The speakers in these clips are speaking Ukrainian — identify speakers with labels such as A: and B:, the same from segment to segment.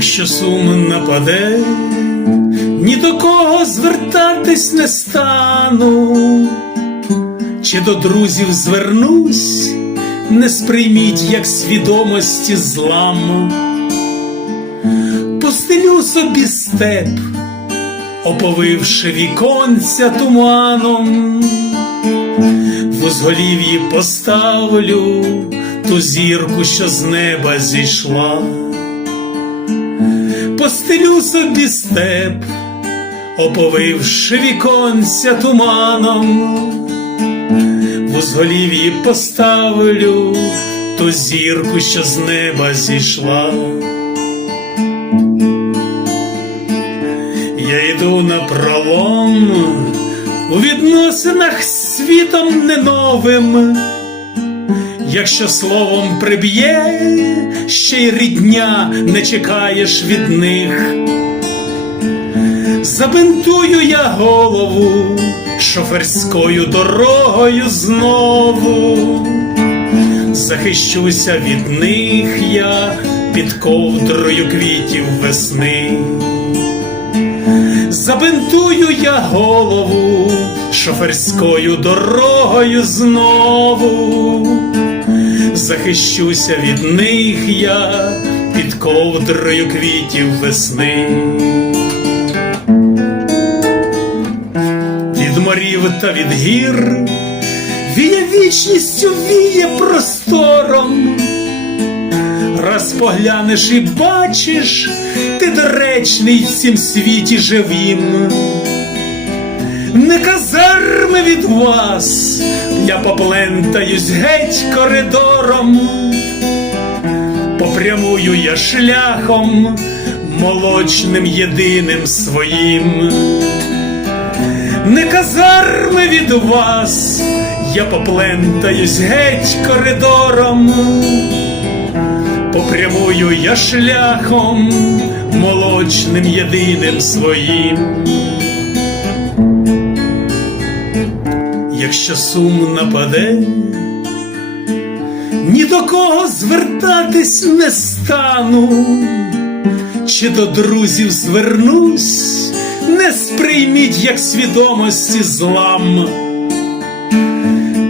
A: Якщо сум нападе, ні до кого звертатись не стану, чи до друзів звернусь, не сприйміть, як свідомості зламу, постелю собі степ, оповивши віконця туманом, в узголів'ї поставлю ту зірку, що з неба зійшла постелю собі степ, оповивши віконця туманом, в узголів'ї поставлю ту зірку, що з неба зійшла. Я йду на пролом у відносинах з світом не новим. Якщо словом приб'є, ще й рідня не чекаєш від них, забинтую я голову шоферською дорогою знову, захищуся від них я під ковдрою квітів весни, забинтую я голову шоферською дорогою знову захищуся від них я під ковдрою квітів весни. Від морів та від гір віє вічністю віє простором. Раз поглянеш і бачиш, ти доречний в цім світі живім. Не казарми від вас, я поплентаюсь геть коридором, попрямую я шляхом молочним єдиним своїм. Не казарми від вас, я поплентаюсь геть коридором, попрямую я шляхом молочним єдиним своїм. Якщо сум нападе, ні до кого звертатись не стану, чи до друзів звернусь, не сприйміть, як свідомості злам,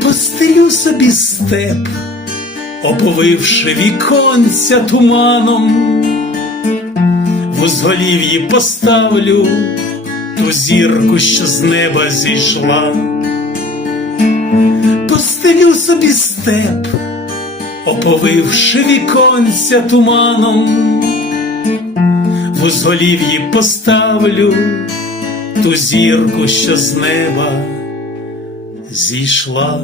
A: постелю собі степ, оповивши віконця туманом, в узголів'ї поставлю ту зірку, що з неба зійшла постелю собі степ, оповивши віконця туманом, в узголів'ї поставлю ту зірку, що з неба зійшла.